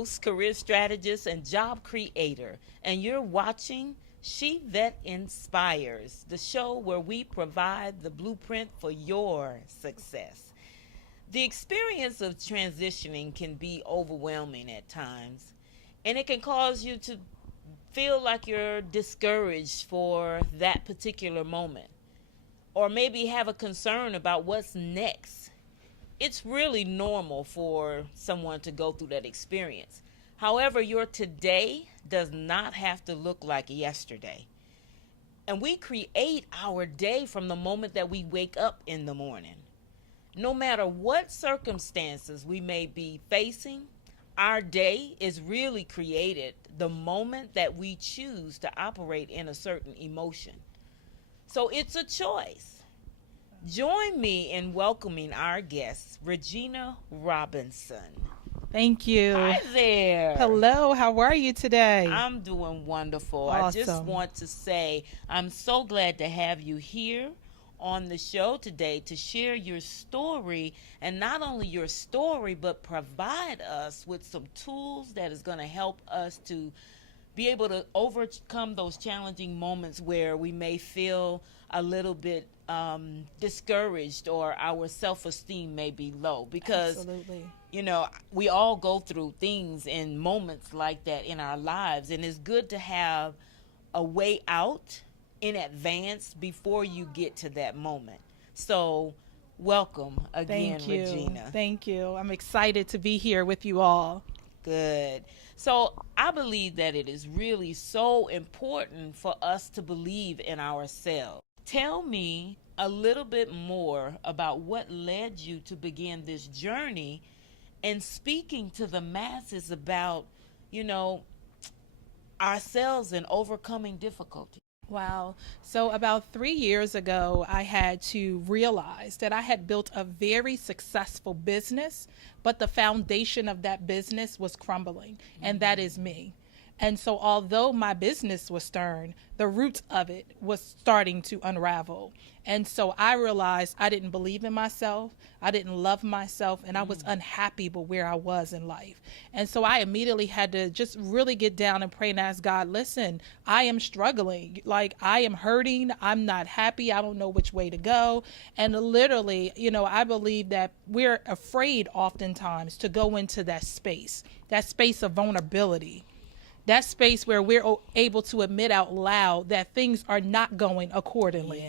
host, career strategist, and job creator, and you're watching She Vet Inspires, the show where we provide the blueprint for your success. The experience of transitioning can be overwhelming at times, and it can cause you to feel like you're discouraged for that particular moment, or maybe have a concern about what's next. It's really normal for someone to go through that experience. However, your today does not have to look like yesterday. And we create our day from the moment that we wake up in the morning. No matter what circumstances we may be facing, our day is really created the moment that we choose to operate in a certain emotion. So it's a choice. Join me in welcoming our guest, Regina Robinson. Thank you. Hi there. Hello, how are you today? I'm doing wonderful. Awesome. I just want to say I'm so glad to have you here on the show today to share your story, and not only your story, but provide us with some tools that is going to help us to be able to overcome those challenging moments where we may feel a little bit discouraged, or our self-esteem may be low, because Absolutely. We all go through things in moments like that in our lives, and it's good to have a way out in advance before you get to that moment. So welcome again, Thank you. Regina. Thank you. I'm excited to be here with you all. Good. So I believe that it is really so important for us to believe in ourselves. Tell me a little bit more about what led you to begin this journey and speaking to the masses about, ourselves and overcoming difficulty. Wow. So about 3 years ago, I had to realize that I had built a very successful business, but the foundation of that business was crumbling, and that is me. And so although my business was stern, the roots of it was starting to unravel. And so I realized I didn't believe in myself, I didn't love myself, and I was unhappy with where I was in life. And so I immediately had to just really get down and pray and ask God, listen, I am struggling. Like, I am hurting. I'm not happy. I don't know which way to go. And literally, I believe that we're afraid oftentimes to go into that space of vulnerability. That space where we're able to admit out loud that things are not going accordingly.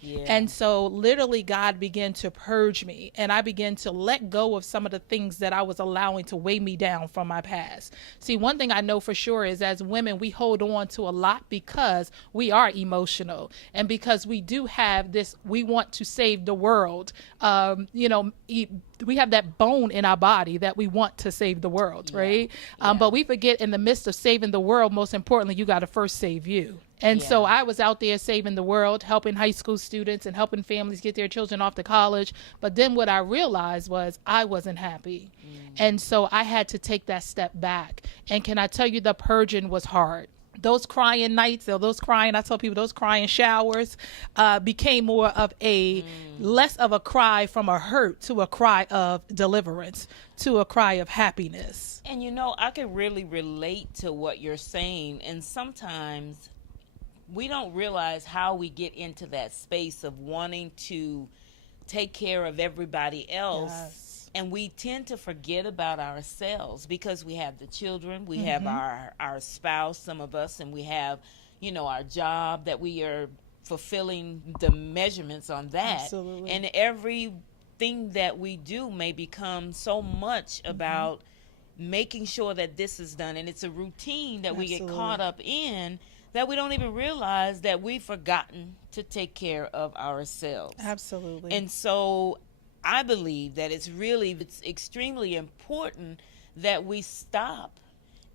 Yeah. And so literally God began to purge me, and I began to let go of some of the things that I was allowing to weigh me down from my past. See, one thing I know for sure is, as women, we hold on to a lot because we are emotional, and because we do have this, we want to save the world. We have that bone in our body that we want to save the world, right? But we forget, in the midst of saving the world, most importantly, you got to first save you. And so I was out there saving the world, helping high school students and helping families get their children off to college. But then what I realized was I wasn't happy. And so I had to take that step back. And can I tell you, the purging was hard. Those crying nights, or those crying showers became more of less of a cry from a hurt to a cry of deliverance, to a cry of happiness. And I can really relate to what you're saying. And sometimes we don't realize how we get into that space of wanting to take care of everybody else. Yes. And we tend to forget about ourselves because we have the children, we have our spouse, some of us, and we have, our job that we are fulfilling the measurements on that. Absolutely. And everything that we do may become so much about making sure that this is done. And it's a routine that we get caught up in, that we don't even realize that we've forgotten to take care of ourselves. Absolutely. And so I believe that it's extremely important that we stop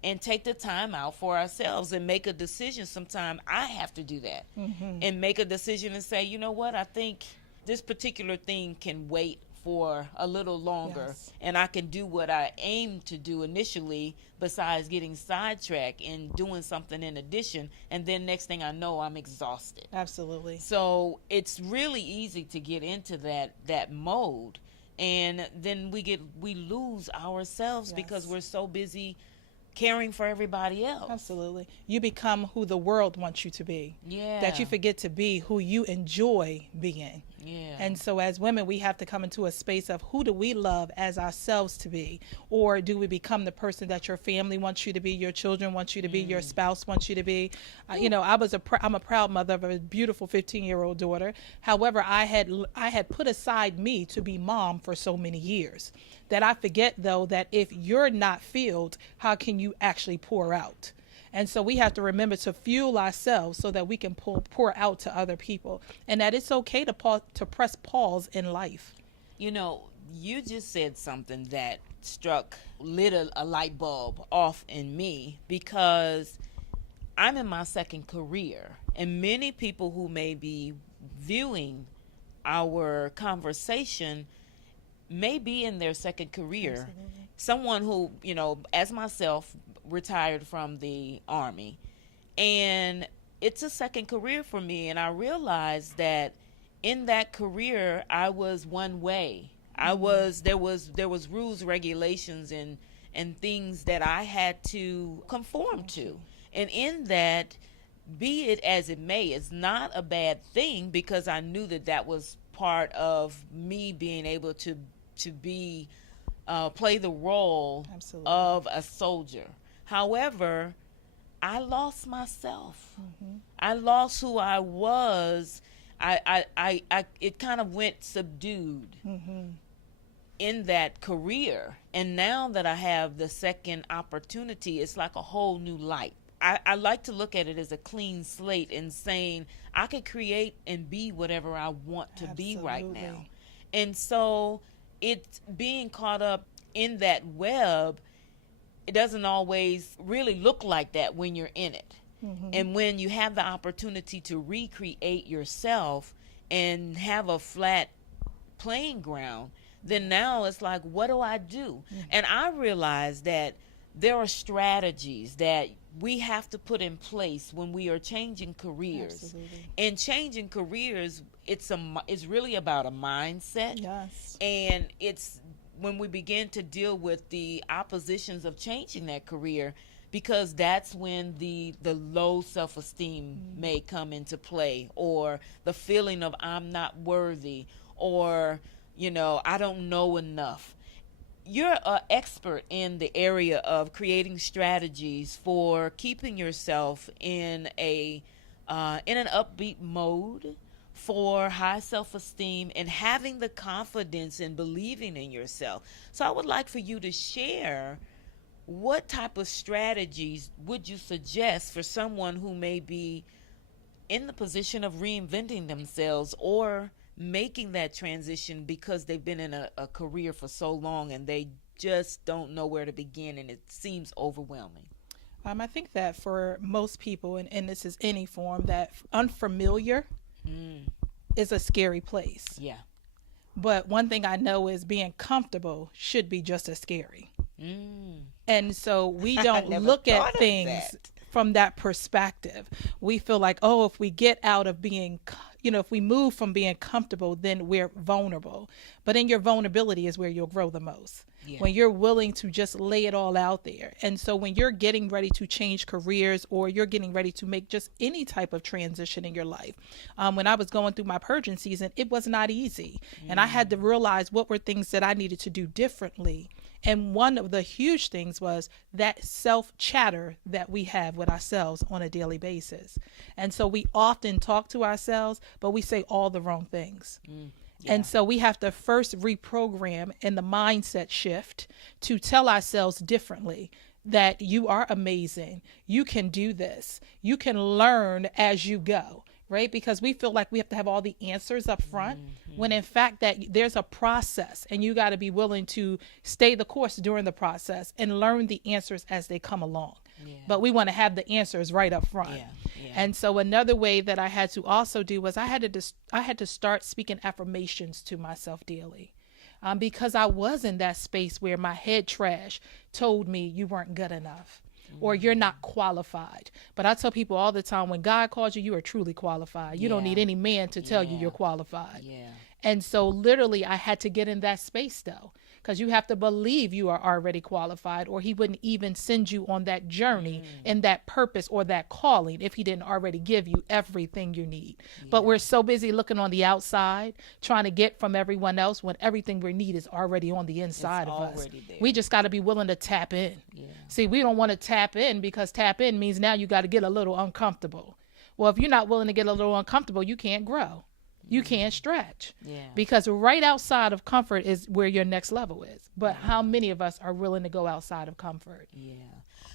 and take the time out for ourselves and make a decision. Sometimes I have to do that and make a decision and say, you know what, I think this particular thing can wait for a little longer, and I can do what I aim to do initially, besides getting sidetracked and doing something in addition, and then next thing I know, I'm exhausted. Absolutely. So it's really easy to get into that mode, and then we lose ourselves because we're so busy caring for everybody else. Absolutely. You become who the world wants you to be. Yeah. That you forget to be who you enjoy being. Yeah. And so as women, we have to come into a space of who do we love as ourselves to be? Or do we become the person that your family wants you to be, your children want you to be, your spouse wants you to be? You know, I'm a proud mother of a beautiful 15-year-old daughter. However, I had put aside me to be mom for so many years that I forget, though, that if you're not filled, how can you actually pour out? And so we have to remember to fuel ourselves so that we can pour out to other people, and that it's okay to press pause in life. You know, you just said something that lit a light bulb off in me, because I'm in my second career, and many people who may be viewing our conversation may be in their second career. Absolutely. Someone who, you know, as myself, retired from the Army, and it's a second career for me, and I realized that in that career I was one way. There was rules, regulations, and things that I had to conform to, and in that, be it as it may, it's not a bad thing, because I knew that was part of me being able to be play the role Absolutely. of a soldier. However, I lost myself. I lost who I was. It kind of went subdued in that career. And now that I have the second opportunity, it's like a whole new light. I like to look at it as a clean slate and saying I could create and be whatever I want to be right now. And so it's being caught up in that web. It doesn't always really look like that when you're in it. And when you have the opportunity to recreate yourself and have a flat playing ground, then now it's like, what do I do? And I realize that there are strategies that we have to put in place when we are changing careers. Absolutely. And changing careers, it's really about a mindset. Yes. And it's when we begin to deal with the oppositions of changing that career, because that's when the low self-esteem may come into play, or the feeling of I'm not worthy, or, you know, I don't know enough. You're an expert in the area of creating strategies for keeping yourself in an upbeat mode, for high self-esteem, and having the confidence and believing in yourself. So I would like for you to share, what type of strategies would you suggest for someone who may be in the position of reinventing themselves or making that transition because they've been in a career for so long and they just don't know where to begin, and it seems overwhelming? I think that for most people, and this is any form, that unfamiliar is a scary place. Yeah. But one thing I know is being comfortable should be just as scary. And so we don't look at things from that perspective. We feel like, oh, if we get out of being, if we move from being comfortable, then we're vulnerable. But in your vulnerability is where you'll grow the most. Yeah. When you're willing to just lay it all out there. And so when you're getting ready to change careers, or you're getting ready to make just any type of transition in your life. When I was going through my purging season, it was not easy. And I had to realize what were things that I needed to do differently. And one of the huge things was that self-chatter that we have with ourselves on a daily basis. And so we often talk to ourselves, but we say all the wrong things. Yeah. And so we have to first reprogram in the mindset shift to tell ourselves differently that you are amazing. You can do this. You can learn as you go, right? Because we feel like we have to have all the answers up front, when in fact that there's a process, and you got to be willing to stay the course during the process and learn the answers as they come along. Yeah. But we want to have the answers right up front. Yeah. Yeah. And so another way that I had to also do was I had to start speaking affirmations to myself daily, because I was in that space where my head trash told me you weren't good enough, or you're not qualified. But I tell people all the time, when God calls you, you are truly qualified. You don't need any man to tell you you're qualified. Yeah. And so literally I had to get in that space though, because you have to believe you are already qualified, or he wouldn't even send you on that journey and that purpose or that calling if he didn't already give you everything you need. But we're so busy looking on the outside, trying to get from everyone else, when everything we need is already on the inside of us. There. We just got to be willing to tap in. See, we don't want to tap in, because tap in means now you got to get a little uncomfortable. Well, if you're not willing to get a little uncomfortable, you can't grow. You can't stretch. Because right outside of comfort is where your next level is. But how many of us are willing to go outside of comfort?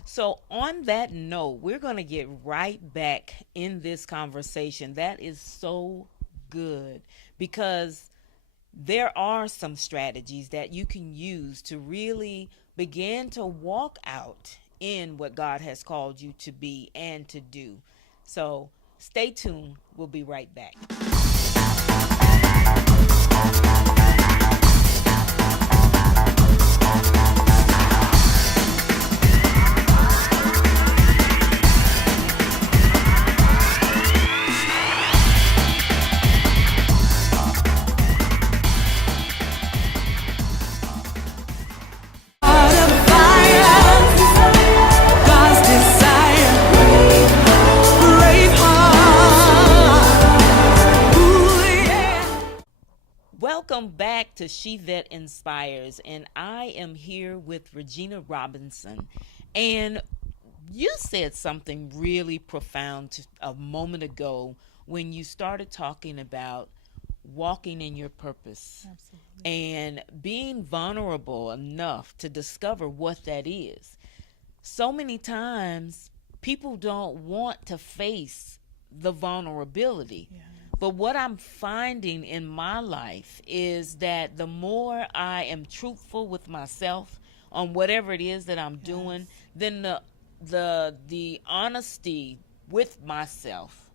So on that note, we're going to get right back in this conversation. That is so good, because there are some strategies that you can use to really begin to walk out in what God has called you to be and to do. So stay tuned. We'll be right back. Welcome back to She That Inspires, and I am here with Regina Robinson. And you said something really profound a moment ago when you started talking about walking in your purpose. Absolutely. And being vulnerable enough to discover what that is. So many times people don't want to face the vulnerability. But what I'm finding in my life is that the more I am truthful with myself on whatever it is that I'm doing, then the honesty with myself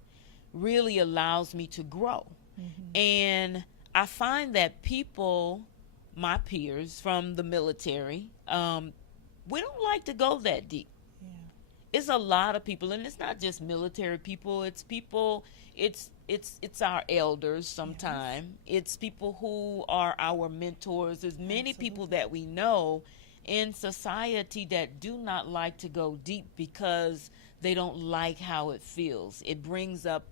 really allows me to grow. And I find that people, my peers from the military, we don't like to go that deep. It's a lot of people, and it's not just military people. It's people. It's our elders sometimes. It's people who are our mentors. There's many people that we know in society that do not like to go deep because they don't like how it feels. It brings up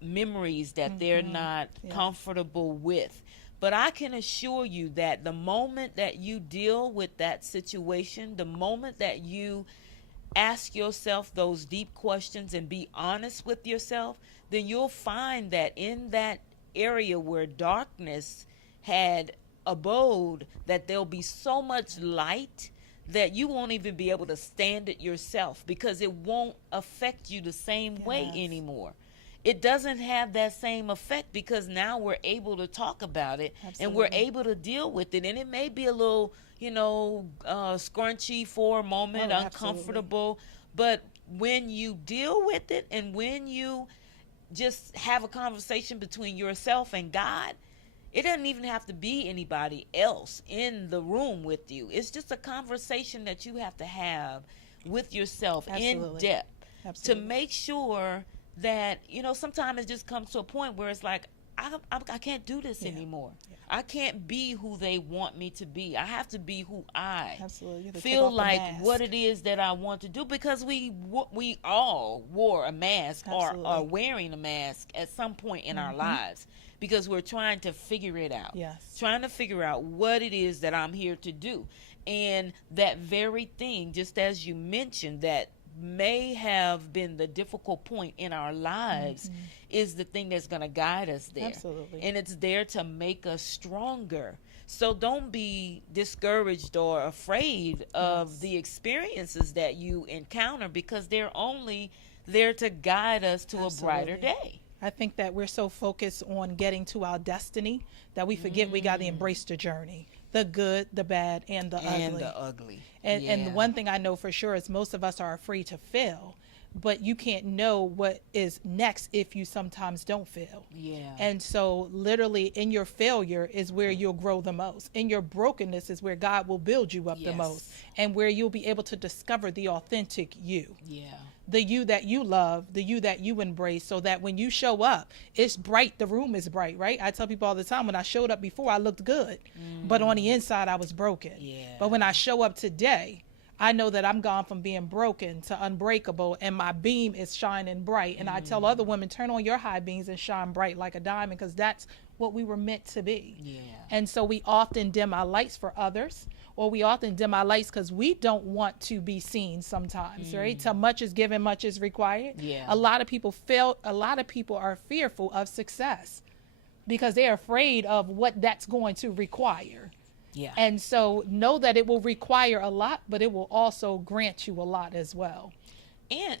memories that they're not comfortable with. But I can assure you that the moment that you deal with that situation, the moment that you ask yourself those deep questions and be honest with yourself, then you'll find that in that area where darkness had abode, that there'll be so much light that you won't even be able to stand it yourself, because it won't affect you the same way anymore. It doesn't have that same effect, because now we're able to talk about it and we're able to deal with it. And it may be a little, scrunchy for a moment, uncomfortable. But when you deal with it and when you just have a conversation between yourself and God, it doesn't even have to be anybody else in the room with you. It's just a conversation that you have to have with yourself in depth to make sure that, sometimes it just comes to a point where it's like, I can't do this anymore. I can't be who they want me to be. I have to be who I feel like what it is that I want to do, because we all wore a mask or are wearing a mask at some point in our lives, because we're trying to figure it out. Trying to figure out what it is that I'm here to do. And that very thing, just as you mentioned, that may have been the difficult point in our lives is the thing that's going to guide us there. And it's there to make us stronger. So don't be discouraged or afraid of the experiences that you encounter, because they're only there to guide us to a brighter day. I think that we're so focused on getting to our destiny that we forget we got to embrace the journey, the good, the bad, and the ugly. And the ugly. And the one thing I know for sure is most of us are afraid to fail. but you can't know what is next if you sometimes don't fail. Yeah. And so literally in your failure is where you'll grow the most. In your brokenness is where God will build you up the most, and where you'll be able to discover the authentic you. Yeah. The you that you love, the you that you embrace, so that when you show up, it's bright, the room is bright, right? I tell people all the time, when I showed up before, I looked good, but on the inside, I was broken. Yeah. But when I show up today, I know that I'm gone from being broken to unbreakable, and my beam is shining bright. And I tell other women, turn on your high beams and shine bright like a diamond, because that's what we were meant to be. Yeah. And so we often dim our lights for others, or we often dim our lights because we don't want to be seen sometimes, right? So much is given, much is required. Yeah. A lot of people fail. A lot of people are fearful of success because they're afraid of what that's going to require. Yeah. And so know that it will require a lot, but it will also grant you a lot as well. And,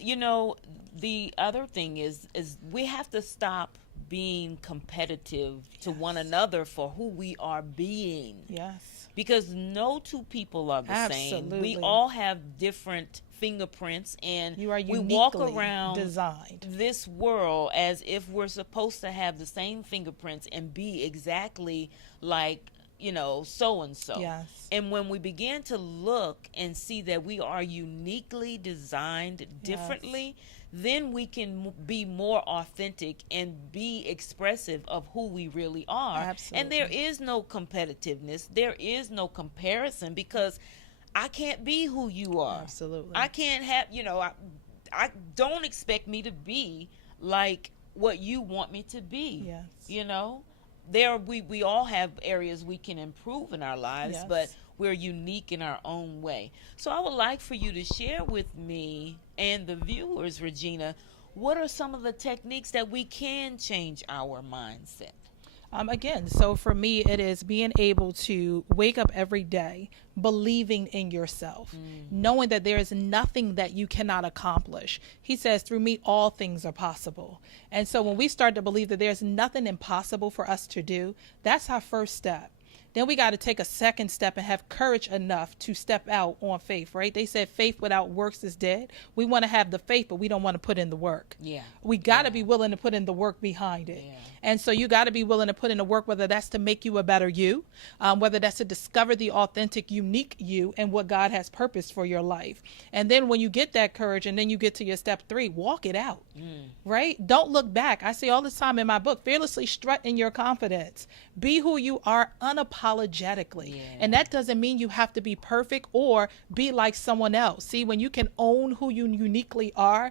the other thing is we have to stop being competitive to one another for who we are being. Yes. Because no two people are the same. Absolutely. We all have different fingerprints, and You are we walk uniquely around designed. this world as if we're supposed to have the same fingerprints and be exactly like so and so. Yes. And when we begin to look and see that we are uniquely designed differently, then we can be more authentic and be expressive of who we really are. Absolutely. And there is no competitiveness, there is no comparison, because I can't be who you are. Absolutely. I can't have, I don't expect me to be like what you want me to be. Yes. We all have areas we can improve in our lives, Yes. but we're unique in our own way. So I would like for you to share with me and the viewers, Regina, what are some of the techniques that we can change our mindset? Again, so for me, it is being able to wake up every day believing in yourself, knowing that there is nothing that you cannot accomplish. He says, through me, all things are possible. And so when we start to believe that there's nothing impossible for us to do, that's our first step. Then we got to take a second step and have courage enough to step out on faith, right? They said faith without works is dead. We want to have the faith, but we don't want to put in the work. Yeah. We got to be willing to put in the work behind it. Yeah. And so you got to be willing to put in the work, whether that's to make you a better you, whether that's to discover the authentic, unique you and what God has purposed for your life. And then when you get that courage and then you get to your step 3, walk it out, right? Don't look back. I say all the time in my book, fearlessly strut in your confidence. Be who you are unapologetically. Yeah. And that doesn't mean you have to be perfect or be like someone else. See, when you can own who you uniquely are,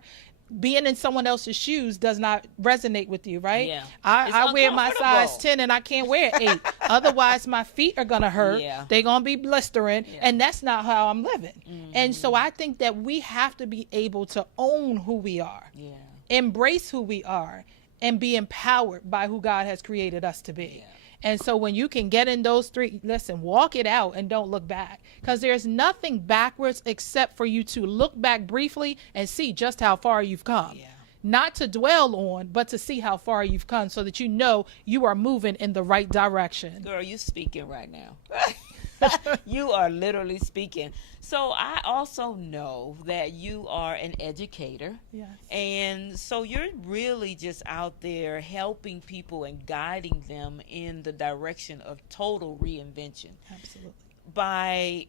being in someone else's shoes does not resonate with you, right? Yeah. I wear my size uncomfortable. 10 and I can't wear 8. Otherwise, my feet are going to hurt. Yeah. They're going to be blistering. Yeah. And that's not how I'm living. And so I think that we have to be able to own who we are, Yeah. embrace who we are, and be empowered by who God has created us to be. Yeah. And so when you can get in those 3, listen, walk it out and don't look back, because there's nothing backwards except for you to look back briefly and see just how far you've come. Yeah. Not to dwell on, but to see how far you've come so that you know you are moving in the right direction. Girl, you speaking right now. You are literally speaking. So I also know that you are an educator. Yes. And so you're really just out there helping people and guiding them in the direction of total reinvention Absolutely. by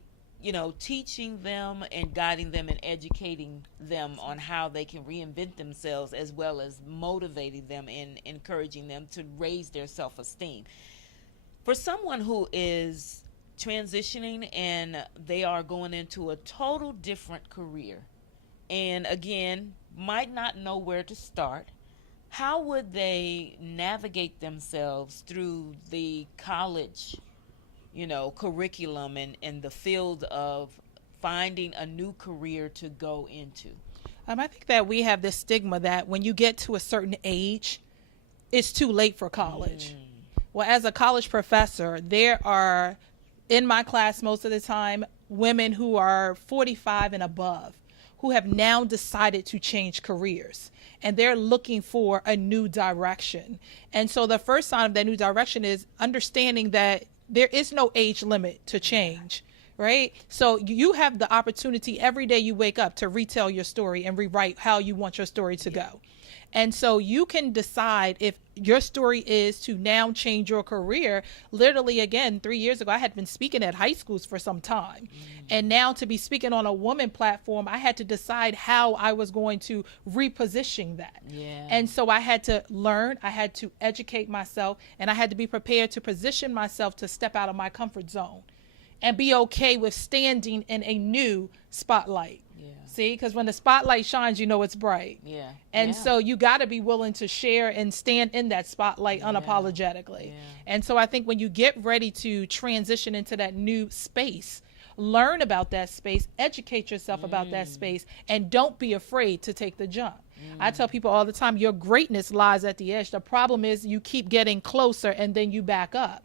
teaching them and guiding them and educating them on how they can reinvent themselves, as well as motivating them and encouraging them to raise their self-esteem. For someone who is transitioning and they are going into a total different career, and again, might not know where to start, how would they navigate themselves through the college curriculum and the field of finding a new career to go into? I think that we have this stigma that when you get to a certain age, it's too late for college. Well, as a college professor, there are, in my class most of the time, women who are 45 and above who have now decided to change careers, and they're looking for a new direction. And so the first sign of that new direction is understanding that there is no age limit to change. right? So you have the opportunity every day you wake up to retell your story and rewrite how you want your story to go. And so you can decide if your story is to now change your career. Literally, again, 3 years ago, I had been speaking at high schools for some time. And now to be speaking on a woman platform, I had to decide how I was going to reposition that. Yeah. And so I had to learn, I had to educate myself, and I had to be prepared to position myself to step out of my comfort zone and be okay with standing in a new spotlight. Yeah. See, because when the spotlight shines, you know it's bright. Yeah. And Yeah. so you got to be willing to share and stand in that spotlight unapologetically. Yeah. And so I think when you get ready to transition into that new space, learn about that space, educate yourself about that space, and don't be afraid to take the jump. I tell people all the time, your greatness lies at the edge. The problem is you keep getting closer and then you back up.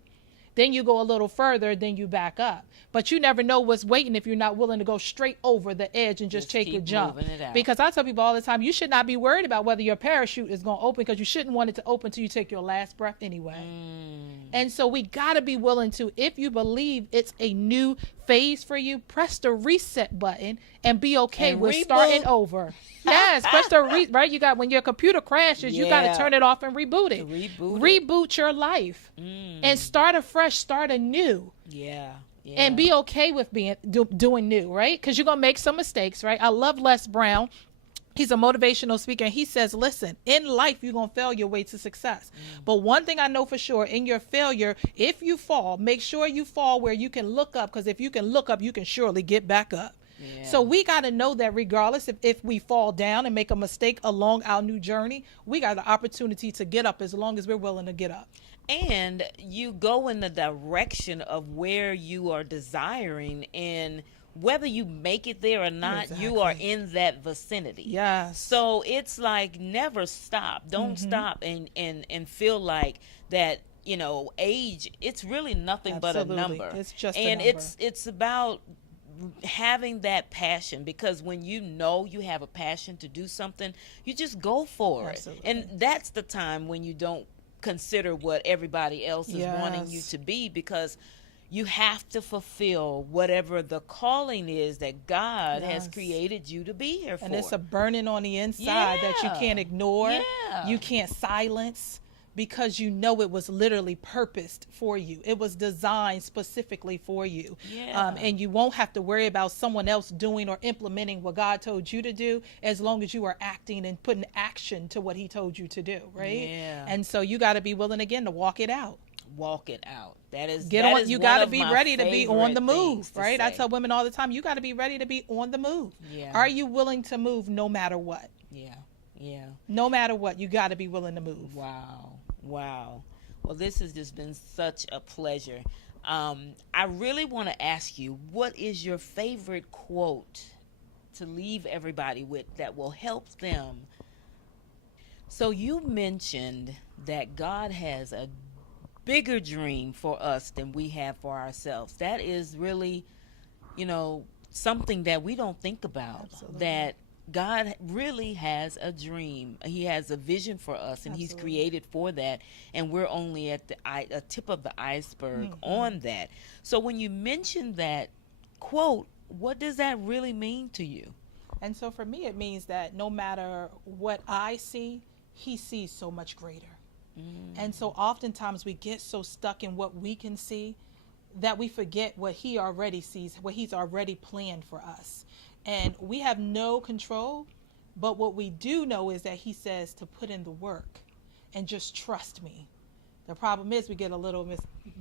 Then you go a little further, then you back up. But you never know what's waiting if you're not willing to go straight over the edge and just take the keep jump. moving it out. Because I tell people all the time, you should not be worried about whether your parachute is going to open, because you shouldn't want it to open till you take your last breath anyway. And so we got to be willing to, if you believe it's a new phase for you, press the reset button and be okay And with reboot. starting over. Yes, press the right. You got, when your computer crashes, you got to Yeah. turn it off and reboot it. Reboot Your life and start afresh, start anew. Yeah. Yeah. And be okay with being doing new, right? Because you're gonna make some mistakes, right? I love Les Brown. He's a motivational speaker, and he says, listen, in life, you're going to fail your way to success. But one thing I know for sure, in your failure, if you fall, make sure you fall where you can look up, because if you can look up, you can surely get back up. Yeah. So we got to know that regardless if we fall down and make a mistake along our new journey, we got the opportunity to get up as long as we're willing to get up. And you go in the direction of where you are desiring, and whether you make it there or not, you are in that vicinity. Yes. So it's like, never stop. Don't stop and feel like that, you know, age, it's really nothing but a number. It's just a and number. it's about having that passion, because when you know you have a passion to do something, you just go for Absolutely. it. And that's the time when you don't consider what everybody else is wanting you to be, because you have to fulfill whatever the calling is that God has created you to be here for. And it's a burning on the inside that you can't ignore. Yeah. You can't silence, because you know it was literally purposed for you. It was designed specifically for you. Yeah. And you won't have to worry about someone else doing or implementing what God told you to do, as long as you are acting and putting action to what he told you to do, right? Yeah. And so you got to be willing again to walk it out. Walk it out. That is Get that on. is You one got to of be my ready to be on the favorite move, things to right? I say. tell women all the time, you got to be ready to be on the move. Yeah. Are you willing to move no matter what? Yeah. Yeah. No matter what, you got to be willing to move. Wow. Wow. Well, this has just been such a pleasure. I really want to ask you, what is your favorite quote to leave everybody with that will help them? So you mentioned that God has a bigger dream for us than we have for ourselves. That is really, you know, something that we don't think about. Absolutely. That God really has a dream. He has a vision for us, and he's created for that, and we're only at the a tip of the iceberg on that. So when you mention that quote, what does that really mean to you? And so for me, it means that no matter what I see, he sees so much greater. And so oftentimes we get so stuck in what we can see that we forget what he already sees, what he's already planned for us. And we have no control, but what we do know is that he says to put in the work and just trust me. The problem is we get a little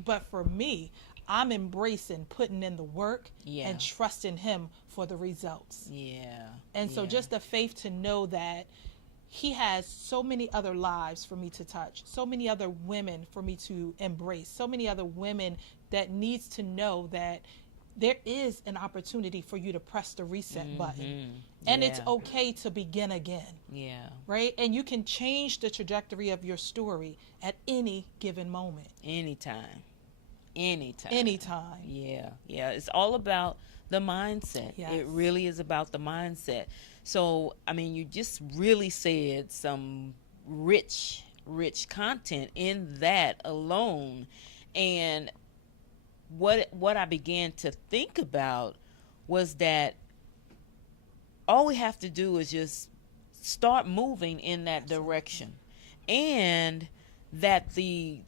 but for me, I'm embracing putting in the work and trusting him for the results. Yeah. And so just the faith to know that he has so many other lives for me to touch, so many other women for me to embrace, so many other women that needs to know that there is an opportunity for you to press the reset button. And it's okay to begin again. Yeah. Right? And you can change the trajectory of your story at any given moment. Anytime. Anytime. Yeah. Yeah. It's all about the mindset. Yes. It really is about the mindset. So, I mean, you just really said some rich content in that alone. And what I began to think about was that all we have to do is just start moving in that direction, and that the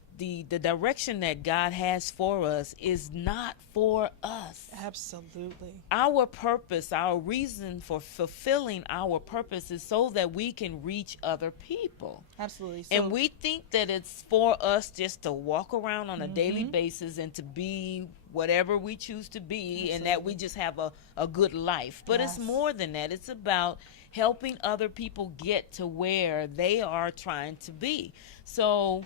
direction that God has for us is not for us. Absolutely. Our purpose, our reason for fulfilling our purpose is so that we can reach other people. Absolutely. And we think that it's for us just to walk around on a daily basis and to be whatever we choose to be. Absolutely. And that we just have a good life. But It's more than that. It's about helping other people get to where they are trying to be. So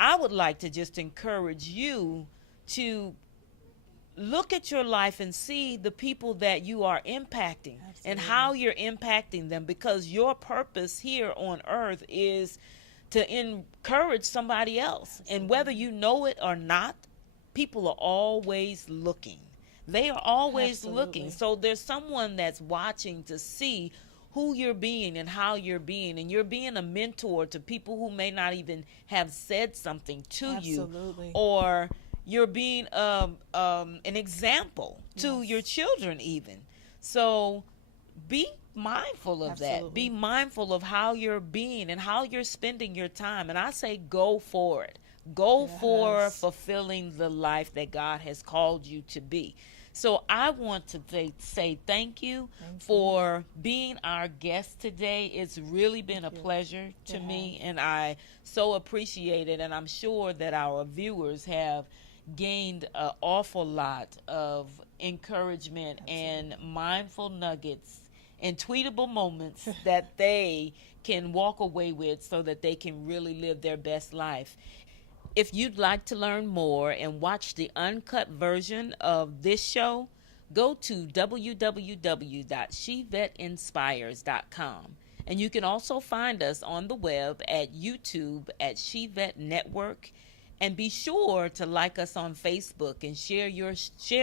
I would like to just encourage you to look at your life and see the people that you are impacting. Absolutely. And how you're impacting them, because your purpose here on earth is to encourage somebody else. Absolutely. And whether you know it or not, people are always looking. They are always Absolutely. Looking. So there's someone that's watching to see who you're being and how you're being, and you're being a mentor to people who may not even have said something to Absolutely. You, or you're being an example to your children even. So be mindful of Absolutely. that. Be mindful of how you're being and how you're spending your time. And I say go for it. Go for fulfilling the life that God has called you to be. So I want to say thank you for being our guest today. It's really been a pleasure to me, and I so appreciate it. And I'm sure that our viewers have gained an awful lot of encouragement and mindful nuggets and tweetable moments that they can walk away with so that they can really live their best life. If you'd like to learn more and watch the uncut version of this show, go to www.shevetinspires.com. And you can also find us on the web at YouTube at SheVet Network. And be sure to like us on Facebook and share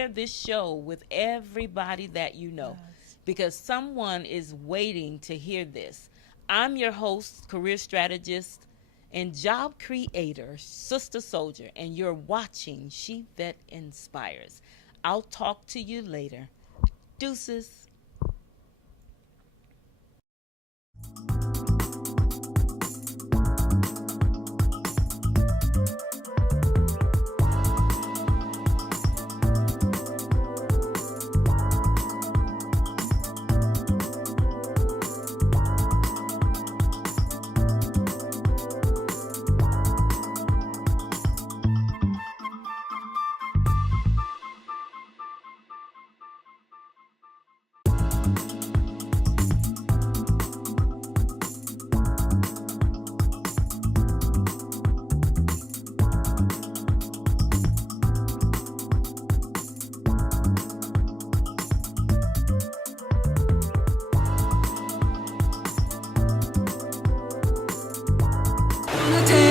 this show with everybody that you know, because someone is waiting to hear this. I'm your host, career strategist, and job creator, Sistah Soldier, and you're watching SheVet Inspires. I'll talk to you later. Deuces. Wanna take